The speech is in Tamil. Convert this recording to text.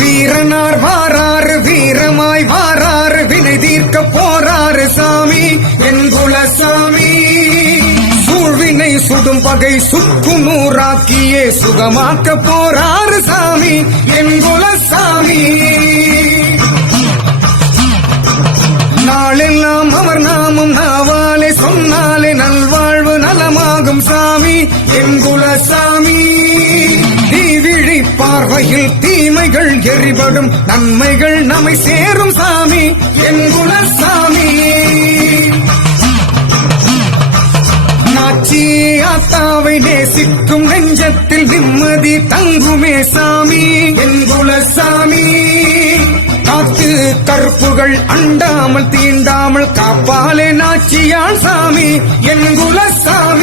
வீரனார் வாராறு வீரமாய் வாராறு வினை தீர்க்க போராறு சாமி என் குலசாமி. சூழ்வினை சுடும் பகை சுக்கு நூறாக்கியே சுகமாக்க போராறு சாமி என் குலசாமி. நாளெல்லாம் அவர் நாமம் நாவாலே சொன்னாலே நல்வாழ்வு நலமாகும் சாமி என் குலசாமி. தீவிழி பார்வையில் தீமைகள் எரிபடும் நன்மைகள் நம்மை சேரும் சாமி என் குலசாமி. நாச்சி ஆத்தாவை நேசிக்கும் நெஞ்சத்தில் நிம்மதி தங்குமே சாமி என் குலசாமி. காத்து கற்புகள் அண்டாமல் தீண்டாமல் காப்பாலே நாச்சியாள் சாமி என் குலசாமி.